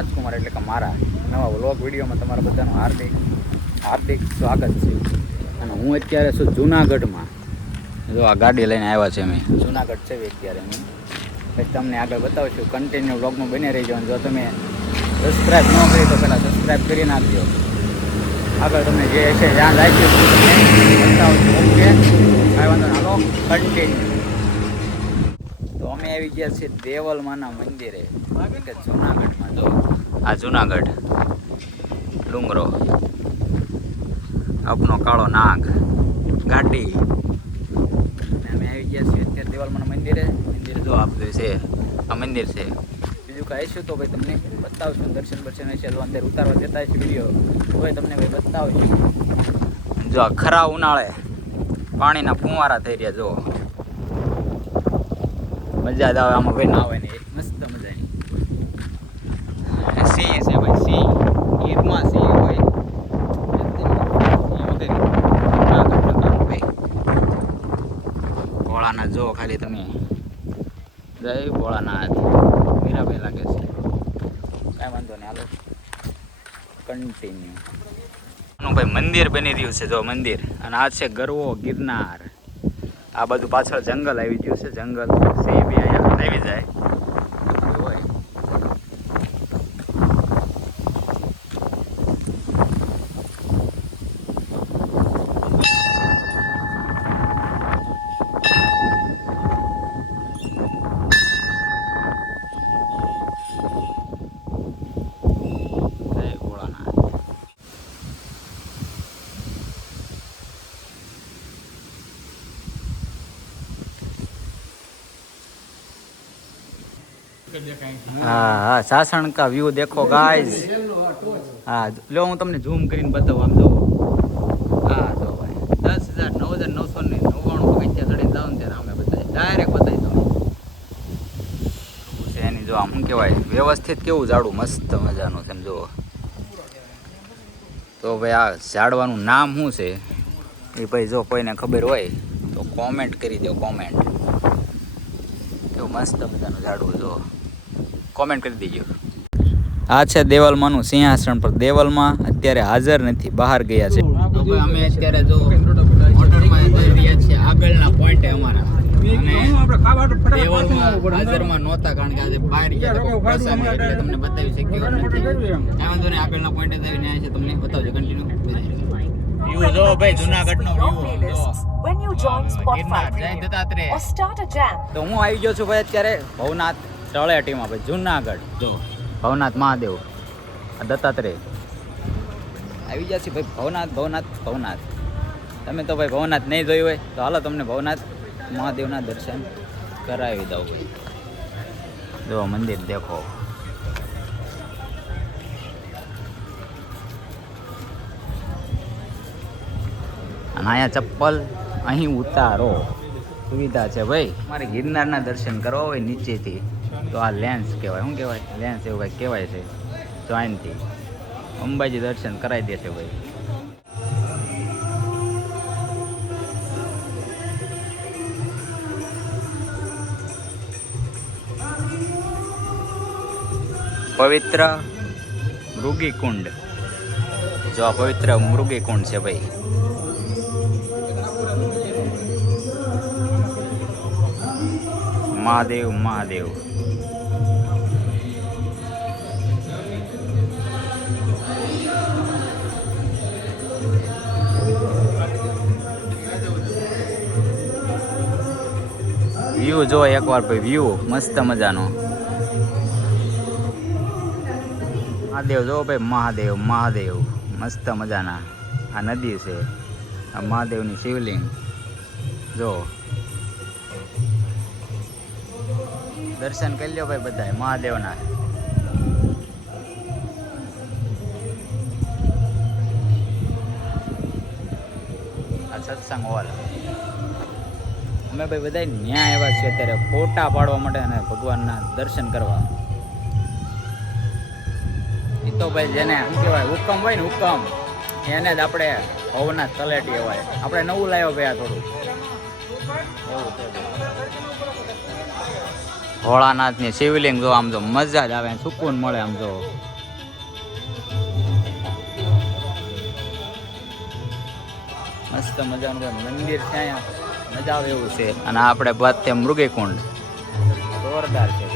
રાજકુમાર એટલે કે મારા નવા વ્લોગ વિડીયોમાં તમારા બધાનું હાર્દિક સ્વાગત છે. અને હું અત્યારે છું જૂનાગઢમાં. જો આ ગાડી લઈને આવ્યા છે અમે જૂનાગઢ છે અત્યારે અમે. પછી તમને આગળ બતાવું છું. કન્ટિન્યુ વ્લોગમાં બની રહી જાવ. જો તમે સબસ્ક્રાઈબ ન કરી તો પહેલાં સબસ્ક્રાઈબ કરી નાખજો. આગળ તમને જે છે ધ્યાન રાખ્યું બતાવું છું. ઓકે કાંઈ વાંધો ના, હાલો કન્ટિન્યુ. તો અમે આવી ગયા છીએ દેવલમાના મંદિરે કે જૂનાગઢમાં. જો આ જૂનાગઢ ડુંગરો, આપનો કાળો નાગ ઘાટી. અમે આવી ગયા છીએ અત્યારે દેવલમાના મંદિરે. જો આપતું છે આ મંદિર છે. બીજું કાંઈ આવીશું તો ભાઈ તમને બતાવશું. દર્શન હશે તો અંદર ઉતારવા જતા હશે વિડીયો હોય તમને ભાઈ બતાવશું. જો આ ખરા ઉનાળે પાણીના ફુવારા થઈ રહ્યા. જો મજા જ આવે આમાં ભાઈ ના હોય ને, મસ્ત મજાની. સિંહ છે ભાઈ, સિંહ ઈદમાં સિંહ હોય ભોળાનાથ. જો ખાલી તમે જય ભોળાનાથ મીરાભાઈ લાગે છે. કાંઈ વાંધો નહીં, હાલો કન્ટિન્યુ. ભાઈ મંદિર બની રહ્યું છે. જો મંદિર, અને આ છે ગરવો ગિરનાર. આ બધું પાછળ જંગલ આવી ગયું છે. જંગલ સિંહ બી અહીંયા આવી જાય હોય. हाँ हाँ सासण का व्यू देखो गाइस. हाँ लो હું તમને ઝૂમ કરીને બતાવું. આમ જો હા જો ભાઈ 10,000 9,999 પગથિયા ચડીને જાવ ને ત્યારે અમે બતાવી ડાયરેક્ટ બતાવી દઉં છે એની. જો આમ શું કહેવાય વ્યવસ્થિત કેવું ઝાડું મસ્ત મજાનું છે. જો તો ભાઈ આ ઝાડવાનું નામ શું છે એ ભાઈ જો કોઈને ખબર હોય તો કોમેન્ટ કરી દો. કોમેન્ટ કેવું મસ્ત મજાનું ઝાડું જો કોમેન્ટ કરી દેજો. આ છે દેવલમાનું સિંહાસન પર. દેવલમાં અત્યારે હાજર નથી, બહાર ગયા છે. અમે અત્યારે જો હોટલમાં જઈ રહ્યા છીએ આગળના પોઈન્ટે અમારા. અને દેવલમાં હાજરમાં નહોતા કારણ કે આજે બહાર ગયા પ્રસંગ એટલે તમને બતાવી શક્યો નથી. વાંધો નહીં, આગળના પોઈન્ટે જઈને આવ્યા છે તમને બતાવજો. કન્ટિન્યુ વ્યૂ જો ભાઈ જૂનાગઢનો વ્યૂ જો. તો હું આવી ગયો છું ભાઈ અત્યારે ભવનાથ તળેટીમાં ભાઈ જૂનાગઢ. જો ભવનાથ મહાદેવ દત્તાત્રેય આવી ગયા છે ભાઈ. ભવનાથ તમે તો ભાઈ ભવનાથ નહીં જોયું હોય તો હાલો તમને ભવનાથ મહાદેવના દર્શન કરાવી દઉં ભાઈ. જો મંદિર દેખો. અને અહીંયા ચપ્પલ અહીં ઉતારો સુવિધા છે ભાઈ. મારે ગિરનારના દર્શન કરવા હોય નીચેથી તો આ લેન્સ કહેવાય. શું કહેવાય? લેન્સ એવું કંઈક કહેવાય છે. તો અહીંથી અંબાજી દર્શન કરાવી દેશે ભાઈ. પવિત્ર મૃગીકુંડ. જો આ પવિત્ર મૃગીકુંડ છે ભાઈ. મહાદેવ વ્યૂ જો એકવાર ભાઈ. વ્યૂ મસ્ત મજાનો. મહાદેવ જો ભાઈ. મહાદેવ મસ્ત મજાના. આ નદી છે, આ મહાદેવની શિવલિંગ જો. દર્શન કરી લ્યો ભાઈ બધાય મહાદેવના. આ સત્સંગ હોલ. અમે ભાઈ બધા ન્યા આવ્યા છીએ અત્યારે ફોટા પાડવા માટે અને ભગવાનના દર્શન કરવા. એ તો ભાઈ જેને શું કહેવાય હુકમ હોય ને હુકમ એને જ આપણે ભવનાથ તળેટી કહેવાય. આપણે નવું લાવ્યો ભાઈ આ થોડું એવું છે. ભોળાનાથની શિવલિંગ જો આમ જો મજા જ આવે, સુકૂન મળે આમ જો. મસ્ત મજાનું મંદિર છે અહીંયા, મજા આવે એવું છે. અને આપણે બાદ મૃગીકુંડ જોરદાર છે.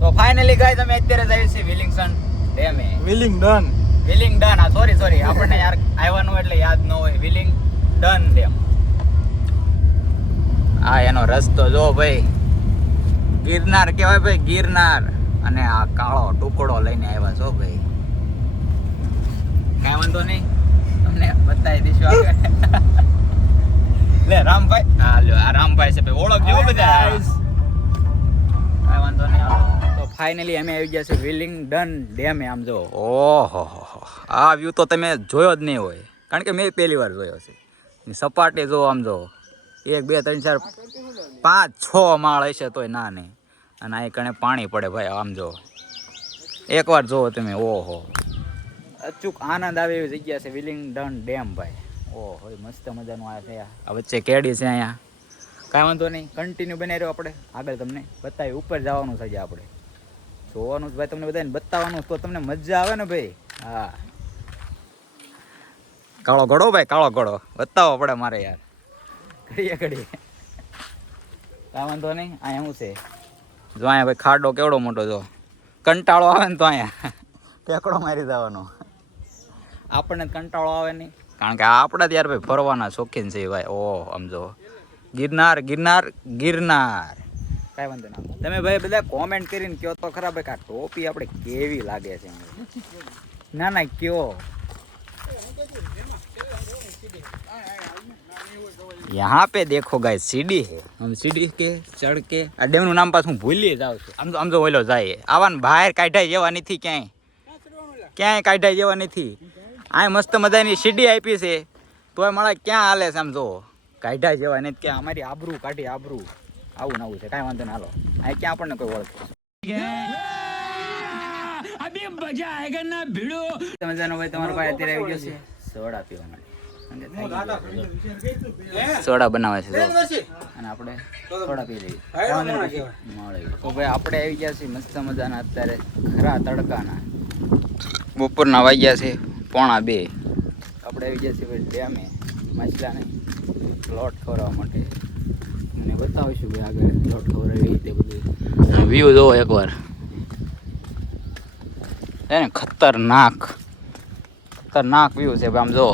તો ફાઇનલી ગાઈસ અમે અત્યારે જઈએ છીએ વિલિંગડન ડેમે. વિલિંગડન હા સોરી આપણને યાર આવવાનું એટલે યાદ ન હોય. વિલિંગડન ડેમ આ એનો રસ્તો જો ભાઈ, ગિરનાર કહેવાય ભાઈ, ગિરનાર. અને આ કાળો ટુકડો લઈને આવ્યા છો ભાઈ, કાંઈ વાંધો નહીં, તમને બતાવી દઈશું આગળ. લે રામભાઈ, હા લ્યો આ રામભાઈ છે ભાઈ, ઓળખ જેવો બધા. કાંઈ વાંધો નહીં. તો ફાઇનલી અમે આવી ગયા છે વિલિંગડન ડેમે. આમ જો ઓહો આ વ્યૂ તો તમે જોયો જ નહીં હોય, કારણ કે મેં પહેલી વાર જોયો છે. સપાટી જો આમ જો 1 2 3 4 5 6 માળ હશે તોય ના નહીં. અને અહીં કણે પાણી પડે ભાઈ, આમ જો એકવાર જોવો તમે. ઓહો અચૂક આનંદ આવે એવી જગ્યા છે વિલિંગડન ડેમ ભાઈ. ઓહો મસ્ત મજાનું આ છે. આ વચ્ચે કેડી છે અહીંયા. કાંઈ વાંધો નહીં, કન્ટિન્યુ બનાવી રહ્યો. આપણે આગળ તમને બતાવી, ઉપર જવાનું છે આપણે જોવાનું ભાઈ, તમને બધાને બતાવવાનું તો તમને મજા આવે ને ભાઈ. હા કાળો ઘોડો ભાઈ, કાળો ઘોડો બતાવો પડે મારે યાર, ઘડીએ કાંઈ વાંધો નહીં. અહીંયા શું છે જો, અહીંયા ભાઈ ખાડો કેવડો મોટો જો, કંટાળો આવે ને તો અહીંયા ટેકડો મારી દેવાનો. આપણને કંટાળો આવે નહીં, કારણ કે આપણા ત્યારે ભાઈ ફરવાના શોખીન છે ભાઈ. ઓહ આમ જો ગિરનાર ગિરનાર ગિરનાર. કાંઈ વાંધો ના, તમે ભાઈ બધા કોમેન્ટ કરીને કહો તો ખરા ભાઈ કે આ ટોપી આપણે કેવી લાગે છે. ના ના કયો, यहाँ पे देखो गाइस सीढ़ी है, हम सीढ़ी के चढ़ के आ डेम નું નામ પાછું ભૂલી જાવ છું. આમ તો ઓલો જાય આવાન બહાર કાઢાય જેવા નથી, ક્યાંય કાઢાય જેવા નથી. આ મસ્ત મજાની સીડી આપી છે તોય મળે ક્યાં હાલે છે. આમ જો કાઢાય જેવા નથી, ક્યાં અમારી આબરૂ કાઢી આબરૂ. આવું નવું છે, કાંઈ વાંધો ના. હાલો આ ક્યાં આપણને કોઈ ઓળખે અભી મજા આયેગા ના ભીડો. મજાનો ભાઈ તમારો ભાઈ અત્યારે આવી ગયો છે સોડા પીવા માટે. સોડા બનાવે છે અને આપણે સોડા પી લઈએ. તો ભાઈ આપણે આવી ગયા છીએ મસ્ત મજાના અત્યારે ખરા તડકાના બપોરના વાગ્યા છે 1:45. આપણે આવી ગયા છીએ ભાઈ ડેમે માછલાને લોટ ખવડાવવા માટે. મને બતાવીશું ભાઈ આગળ લોટ ખવડાવી તે બધું. વ્યૂ જોવો એકવાર, એને ખતરનાક વ્યૂ છે આમ જો.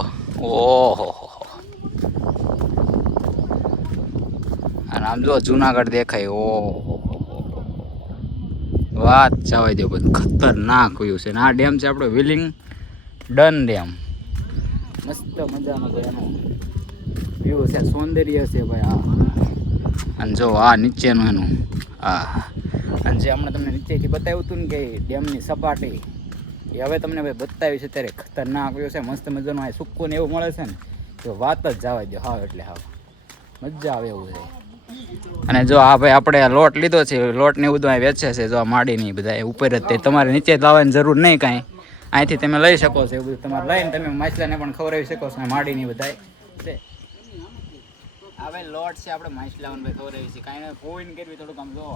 ઓહો અને આમ જો જુનાગઢ દેખાય. ઓહો વાત જવા દો, બધું ખતરનાક વ્યૂ છે. આ ડેમ છે આપણો વિલિંગડન ડેમ. મસ્ત મજાનો ભાઈ એનો વ્યૂ છે, સૌંદર્ય છે ભાઈ. આ અને જો આ નીચેનું એનું આ, અને જે હમણાં તમને નીચેથી બતાવ્યું હતું ને કે ડેમની સપાટી, એ હવે તમને ભાઈ બતાવી છે ત્યારે ખતરનાક વ્યૂ છે. મસ્ત મજાનું આ સુકૂન એવું મળે છે ને તો વાત જ જવા દો. હાવ એટલે હાવ મજા આવે એવું છે. અને જો આ ભાઈ આપણે લોટ લીધો છે, લોટ ને એવું બધું વેચે છે જો આ માડીની બધા ઉપર જ. તે તમારે નીચે લાવવાની જરૂર નહીં કાંઈ, અહીંથી તમે લઈ શકો છો. એવું બધું તમારે લઈને તમે માછલાને પણ ખવડાવી શકો છો. માડીની બધા છે આ ભાઈ લોટ છે આપણે માછલાઓને ભાઈ ખવડાવી છે. કાંઈ નહીં પોઈન કરવી થોડુંક આમ જો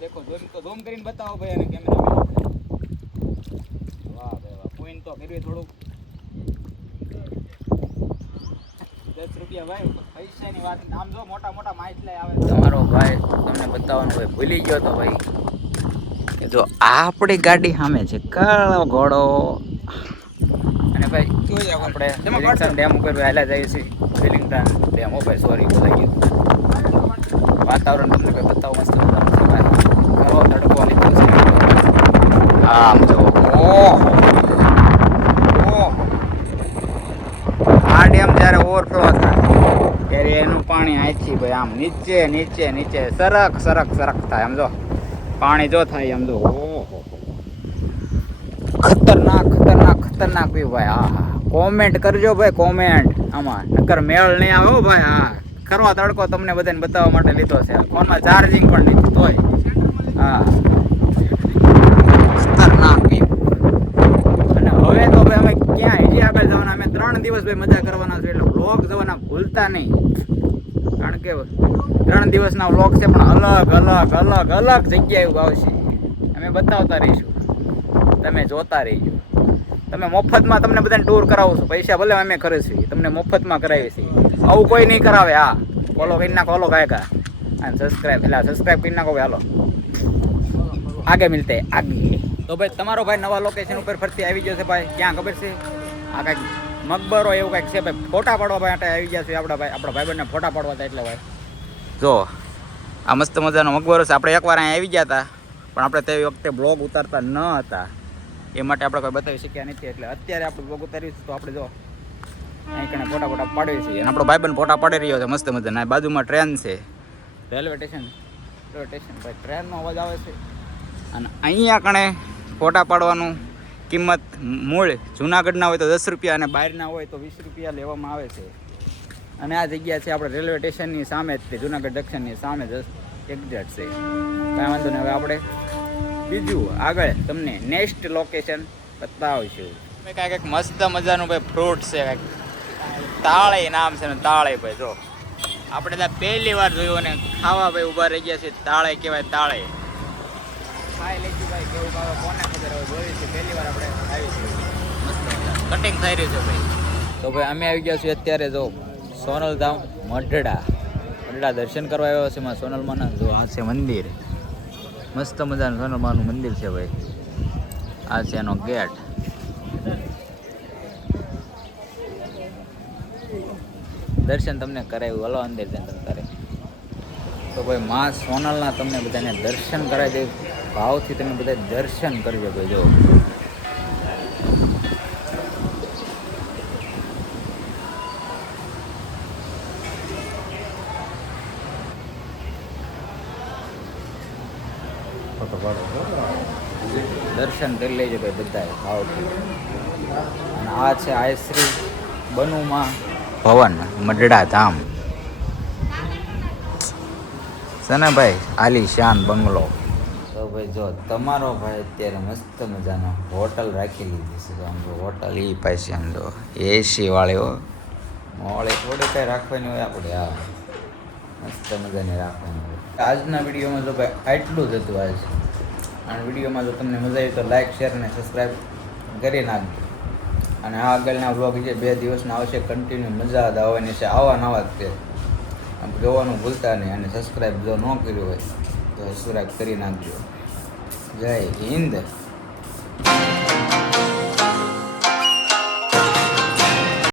દેખો ઝૂમ કરીને બતાવો ભાઈ. અને કેમેરા વાહ ભાઈ વાહ, પોઈન તો કરવી થોડુંક. 10 રૂપિયા ભાઈ પૈસાની વાત. આમ જો મોટા મોટા માછલા આવે. તમારો ભાઈ તમને બતાવવાનું ભાઈ ભૂલી ગયો તો ભાઈ કે જો આપણી ગાડી સામે છે કાળો ઘોડો. અને ભાઈ આપણે વિલિંગડન ડેમ ઉપર હાલ્યા જઈએ છીએ. વિલિંગડન ડેમ ભાઈ સોરી બોલાઈ ગયું. વાતાવરણ તમને ભાઈ બતાવો મસ્ત ઘરો તડકો લીધો છે. આમ જો ઓહો આ ડેમ જ્યારે ઓવરફ્લો થાય ત્યારે એનું પાણી અહીંથી ભાઈ આમ નીચે નીચે નીચે સરક થાય. આમ જો પાણી જો થાય આમ જો ઓહો ખતરનાક વ્યૂ ભાઈ. હા કોમેન્ટ કરજો ભાઈ, કોમેન્ટ. આમાં નકર મેળ નહીં આવે હો ભાઈ. હા ખરો તડકો તમને બધાને બતાવવા માટે લીધો છે. ફોનમાં ચાર્જિંગ પણ લીધું તોય. હા ખતરનાક વ્યૂ. અને હવે તો ભાઈ અમે ક્યાં હજી આગળ જવાના. અમે 3 દિવસ ભાઈ મજા કરવાના છે, એટલે વ્લોગ જવાના ભૂલતા નહીં. કારણ કે 3 દિવસના વ્લોગ છે પણ અલગ જગ્યાએ આવશે. અમે બતાવતા રહીશું, તમે જોતા રહીજો. તમે મફતમાં તમને બધાને ટૂર કરાવું છું, પૈસા ભલે અમે ખર્ચીએ, તમને મફતમાં કરાવીએ છીએ. આવું કોઈ નહીં કરાવે. હા, ફોલો કરી નાખો, ફોલો કાયકા અને સબસ્ક્રાઈબ કરી નાખો ભાઈ. હાલો આગે મિલતે આગે. તો ભાઈ તમારો ભાઈ નવા લોકેશન ઉપર ફરતી આવી ગયો છે ભાઈ. ક્યાં ખબર છે? આ કાંઈક મકબરો એવું કાંઈક છે ભાઈ. ફોટા પાડવા ભાઈ માટે આવી ગયા છે આપણા ભાઈબંધને ફોટા પાડવા હતા એટલે ભાઈ. જો આ મસ્ત મજાનો મકબરો છે. આપણે એકવાર અહીંયા આવી ગયા હતા, પણ આપણે તે વખતે બ્લોગ ઉતારતા ન હતા, એ માટે આપણે કોઈ બતાવી શક્યા નથી. એટલે અત્યારે આપણે બ્લોગ ઉતારીએ તો આપણે જો અહીં કણે ફોટા પાડીએ છીએ. અને આપણો ભાઈબંધ ફોટા પાડી રહ્યો છે મસ્ત મજાના. બાજુમાં ટ્રેન છે, રેલવે સ્ટેશન ભાઈ. ટ્રેનનો અવાજ આવે છે. અને અહીંયા કણે ફોટા પાડવાનું કિંમત મૂળ જુનાગઢના હોય તો 10 રૂપિયા અને બહારના હોય તો 20 રૂપિયા લેવામાં આવે છે. અને આ જગ્યા છે આપણે રેલવે સ્ટેશનની સામે જ, જુનાગઢ જંકશનની સામે જ એક્ઝેક્ટ છે. કાંઈ વાંધો નહીં. હવે આપણે બીજું આગળ તમને નેક્સ્ટ લોકેશન બતાવીશું. કાંઈક મસ્ત મજાનું ભાઈ ફ્રૂટ છે, કાંઈક તાળે નામ છે ને. તાળે ભાઈ જો આપણે ત્યાં પહેલી વાર જોયું અને ખાવા ભાઈ ઊભા રહી ગયા છે. તાળે કહેવાય, તાળે ખાઈ લઈશું ભાઈ. કેવું ભાવે કોને ખબર હવે, જોઈ છે પહેલી વાર આપણે આવીશું. મસ્ત કટિંગ થઈ રહ્યું છે ભાઈ. તો ભાઈ અમે આવી ગયા છીએ અત્યારે જો સોનલધામ મઢડા દર્શન કરવા આવ્યો છે. એમાં સોનલમાના જો આ છે મંદિર, મસ્ત મજાનું સોનલમાનું મંદિર છે ભાઈ. આ છે એનો ગેટ. દર્શન તમને કરાવ્યું, હલો અંદર દર્શન કરે. તો ભાઈ માં સોનલના તમને બધાને દર્શન કરાવી દે. ભાવથી તમે બધા દર્શન કરજો ભાઈ. જો દર્શન કરી લેજો ભાઈ બધાએ ભાવથી. અને આ છે આયશ્રી બનુમાં ભવન મઢડા ધામ છે ને ભાઈ. આલી શાન બંગલો. તો ભાઈ જો તમારો ભાઈ અત્યારે મસ્ત મજાનો હોટલ રાખી લીધી છે. તો આમ જો હોટલ એ પાસે આમ જો એસી વાળી હો, મોડે થોડી કાંઈ રાખવાની હોય આપણે. હા, મસ્ત મજાની રાખવાની હોય. આજના વિડીયોમાં જો ભાઈ આટલું જ હતું આજ. અને વિડીયોમાં જો તમને મજા આવી તો લાઇક, શેર અને સબસ્ક્રાઈબ કરી નાખજો. અને આ આગળના વ્લોગ છે 2 દિવસના આવશે કન્ટિન્યુ. મજા આવવાની છે, આવા નવા જ તે જોવાનું ભૂલતા નહીં. અને સબસ્ક્રાઈબ જો ન કર્યું હોય તો સબસ્ક્રાઈબ કરી નાખજો. જય હિન્દ.